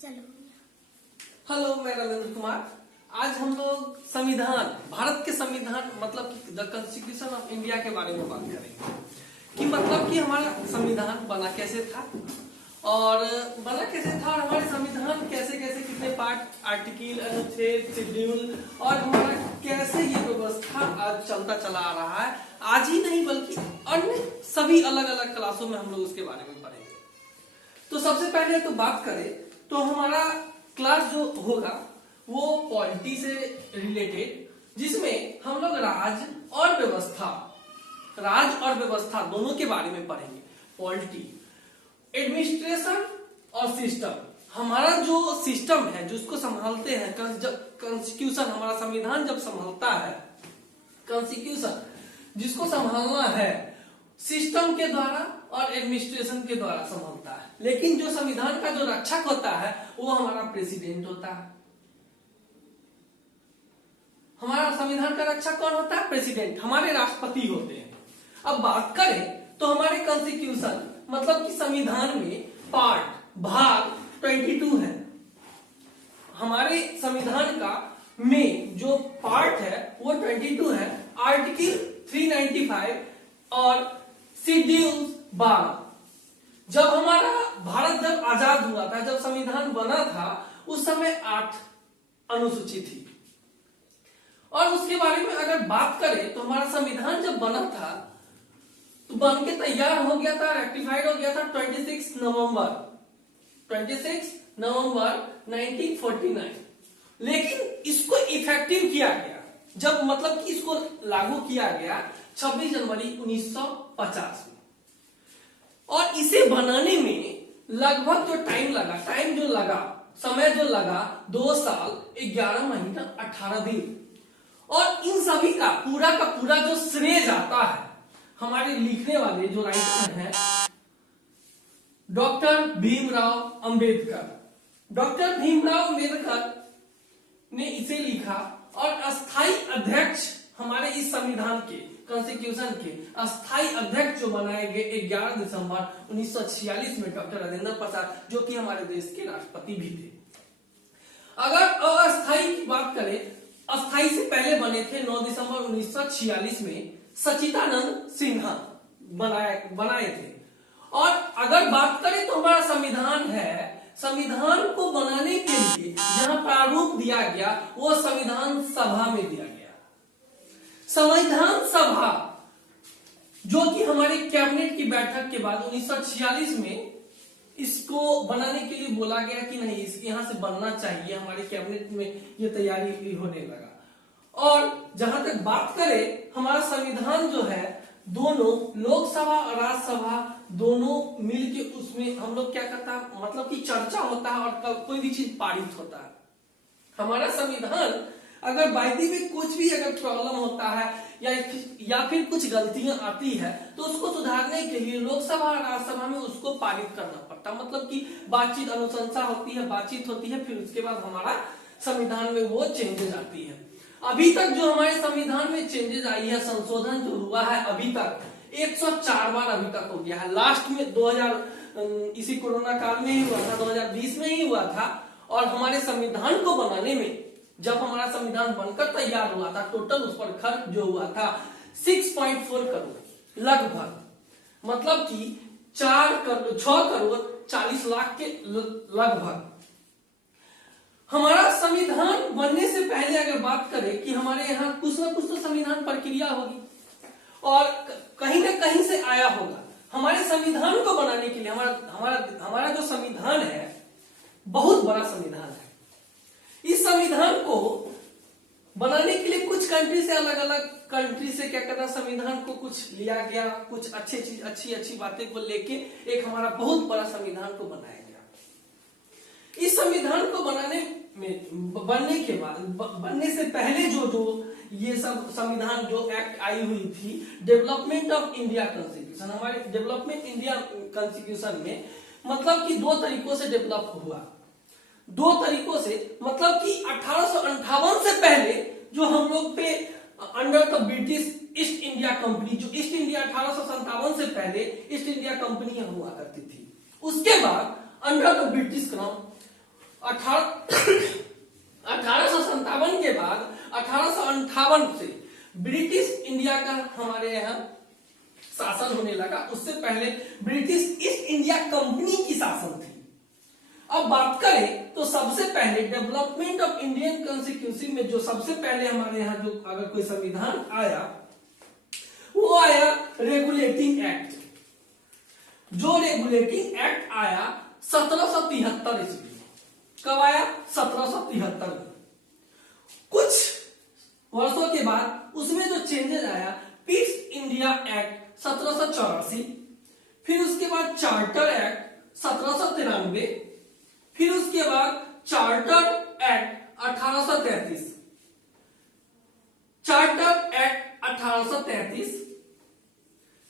चलो। हेलो, मैं रविंद्र कुमार। आज हम लोग संविधान, भारत के संविधान मतलब द कॉन्स्टिट्यूशन ऑफ इंडिया के बारे में बात करेंगे कि मतलब कि हमारा संविधान बना कैसे था और हमारे संविधान कैसे कैसे कितने पार्ट, आर्टिकल, अनुच्छेद, शेड्यूल और हमारा कैसे ये व्यवस्था आज चलता चला आ रहा है। आज ही नहीं बल्कि अन्य सभी अलग अलग क्लासों में हम लोग उसके बारे में पढ़ेंगे। तो सबसे पहले तो बात करें तो हमारा क्लास जो होगा वो पॉलिटी से रिलेटेड, जिसमें हम लोग राज और व्यवस्था दोनों के बारे में पढ़ेंगे। पॉलिटी, एडमिनिस्ट्रेशन और सिस्टम। हमारा जो सिस्टम है जो उसको संभालते हैं, कॉन्स्टिट्यूशन, हमारा संविधान जब संभालता है, कॉन्स्टिट्यूशन जिसको संभालना है सिस्टम के द्वारा और एडमिनिस्ट्रेशन के द्वारा संभालता है। लेकिन जो संविधान का जो रक्षक होता है वो हमारा प्रेसिडेंट होता है। हमारा संविधान का रक्षक कौन होता है? प्रेसिडेंट, हमारे राष्ट्रपति होते हैं। अब बात करें तो हमारे कॉन्स्टिट्यूशन मतलब कि संविधान में भाग 22 है। हमारे संविधान का में जो पार्ट है वो 22 है। आर्टिकल 395 और शेड्यूल 12। जब हमारा भारत जब आजाद हुआ था, जब संविधान बना था, उस समय 8 अनुसूची थी। और उसके बारे में अगर बात करें तो हमारा संविधान जब बना था तो बन के तैयार हो गया था, रेक्टिफाइड हो गया था 26 नवंबर 1949। लेकिन इसको इफेक्टिव किया गया जब मतलब कि इसको लागू किया गया 26 जनवरी 1950 में। और इसे बनाने में लगभग जो समय जो लगा 2 साल 11 महीना 18 दिन। और इन सभी का पूरा जो श्रेय जाता है हमारे लिखने वाले जो राइटर हैं डॉक्टर भीमराव अंबेडकर। डॉक्टर भीमराव अंबेडकर ने इसे लिखा और अस्थाई अध्यक्ष हमारे इस संविधान के, कॉन्स्टिट्यूशन के अस्थाई अध्यक्ष जो बनाए गए 11 दिसंबर 1946 में डॉक्टर राजेंद्र प्रसाद, जो कि हमारे देश के राष्ट्रपति भी थे। अगर अस्थाई की बात करें, अस्थाई से पहले बने थे 9 दिसंबर 1946 में सच्चिदानंद सिन्हा बनाए थे। और अगर बात करें तो हमारा संविधान है, संविधान को बनाने के लिए जहां प्रारूप दिया गया वो संविधान सभा में दिया गया। संविधान सभा जो कि हमारे कैबिनेट की बैठक के बाद 1946 में इसको बनाने के लिए बोला गया कि नहीं, इसके यहां से बनना चाहिए। हमारे कैबिनेट में ये तैयारी भी होने लगा। और जहां तक बात करें, हमारा संविधान जो है दोनों लोकसभा और राज्यसभा दोनों मिलके उसमें हम लोग क्या करता है, मतलब कि चर्चा होता है और कोई भी चीज पारित होता है। हमारा संविधान अगर बायदी में कुछ भी अगर प्रॉब्लम होता है या फिर कुछ गलतियां आती है तो उसको सुधारने के लिए लोकसभा और राज्यसभा में उसको पारित करना पड़ता है। मतलब कि बातचीत, अनुशंसा होती है, बातचीत होती है, फिर उसके बाद हमारा संविधान में वो चेंजेस आती है। अभी तक जो हमारे संविधान में चेंजेस आई है, संशोधन जो हुआ है अभी तक 104 बार अभी तक हो गया है। लास्ट में 2000 इसी कोरोना काल में ही हुआ था, 2020 में ही हुआ था। और हमारे संविधान को बनाने में जब हमारा संविधान बनकर तैयार हुआ था, टोटल उस पर खर्च जो हुआ था 6.4 करोड़ लगभग, मतलब कि 6 करोड़ 40 लाख के लगभग। हमारा संविधान बनने से पहले अगर बात करें कि हमारे यहाँ कुछ ना कुछ तो संविधान प्रक्रिया होगी और कहीं ना कहीं से आया होगा। हमारे संविधान को बनाने के लिए हमारा जो संविधान है बहुत बड़ा संविधान है। इस संविधान को बनाने के लिए कुछ कंट्री से, अलग अलग कंट्री से क्या करना, संविधान को कुछ लिया गया, कुछ अच्छी बातें को लेके एक हमारा बहुत बड़ा संविधान को बनाया गया। इस संविधान को बनने से पहले जो ये सब संविधान जो एक्ट आई हुई थी, डेवलपमेंट ऑफ इंडिया कॉन्स्टिट्यूशन, हमारे डेवलपमेंट इंडिया कॉन्स्टिट्यूशन में मतलब कि 2 तरीकों से डेवलप हुआ। 2 तरीकों से मतलब कि 1858 से पहले जो हम लोग पे under the British east India company, जो ईस्ट इंडिया 1857 से पहले ईस्ट इंडिया कंपनी हुआ करती थी। उसके बाद अंडर द ब्रिटिश क्राउन 1857 के बाद 1858 से ब्रिटिश इंडिया का हमारे यहाँ शासन होने लगा। उससे पहले ब्रिटिश ईस्ट इंडिया कंपनी की शासन थी। अब बात करें तो सबसे पहले डेवलपमेंट ऑफ इंडियन कॉन्स्टिट्यूशन में जो सबसे पहले हमारे यहाँ जो अगर कोई संविधान आया वो आया रेगुलेटिंग एक्ट। जो रेगुलेटिंग एक्ट आया 1773 ईस्वी में। कब आया? 1773 में। कुछ वर्षों के बाद उसमें जो चेंजेस आया, ईस्ट इंडिया एक्ट 1784, फिर उसके बाद चार्टर एक्ट 1793, फिर उसके बाद charter act 1833, charter act 1833,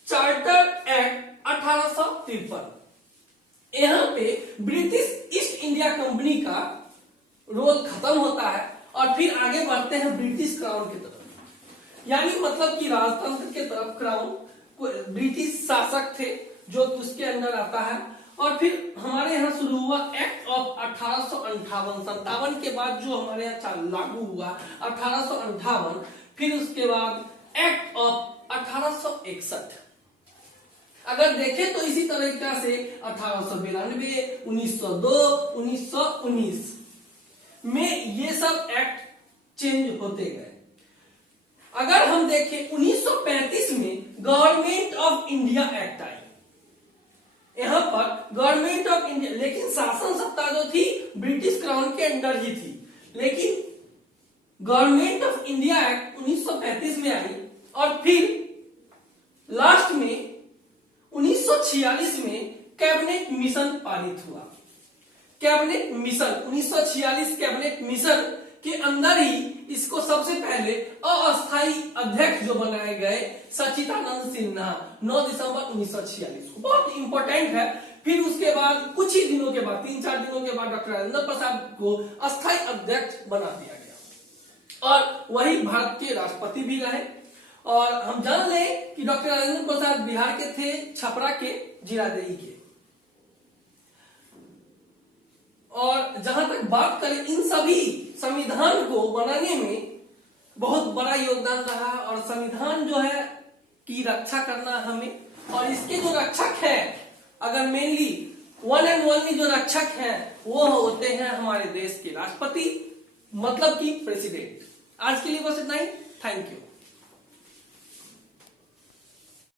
charter act 1853। यहां पे ब्रिटिश ईस्ट इंडिया कंपनी का रोल खत्म होता है और फिर आगे बढ़ते हैं ब्रिटिश क्राउन की तरफ। यानी मतलब कि राजतंत्र के तरफ क्राउन ब्रिटिश शासक थे जो उसके अंदर आता है। और फिर हमारे यहाँ शुरू हुआ एक्ट ऑफ 1858 के बाद जो हमारे यहाँ लागू हुआ 1858। फिर उसके बाद एक्ट ऑफ 1861। अगर देखें तो इसी तरीका से 1892, 1902, 1919 में ये सब एक्ट चेंज होते गए। अगर हम देखें 1935 में गवर्नमेंट ऑफ इंडिया एक्ट आई। यहां पर गवर्नमेंट ऑफ इंडिया, लेकिन शासन सत्ता जो थी ब्रिटिश क्राउन के अंडर ही थी। लेकिन गवर्नमेंट ऑफ इंडिया एक्ट 1935 में आई और फिर लास्ट में 1946 में कैबिनेट मिशन पारित हुआ। कैबिनेट मिशन 1946 कैबिनेट मिशन के अंदर ही इसको सबसे पहले अस्थायी अध्यक्ष जो बनाए गए सच्चिदानंद सिन्हा 9 दिसंबर 1946 को, बहुत इंपॉर्टेंट है। फिर उसके बाद कुछ ही दिनों के बाद, 3-4 दिनों के बाद डॉक्टर राजेंद्र प्रसाद को अस्थायी अध्यक्ष बना दिया गया और वही भारत के राष्ट्रपति भी रहे। और हम जान लें कि डॉक्टर राजेंद्र प्रसाद बिहार के थे, छपरा के, जीरादेई के। और जहां तक बात करें इन सभी संविधान को बनाने में बहुत बड़ा योगदान रहा और संविधान जो है की रक्षा करना हमें, और इसके जो रक्षक हैं, अगर मेनली वन एंड ओनली जो रक्षक हैं वो होते हैं हमारे देश के राष्ट्रपति, मतलब कि प्रेसिडेंट। आज के लिए बस इतना ही। Thank you.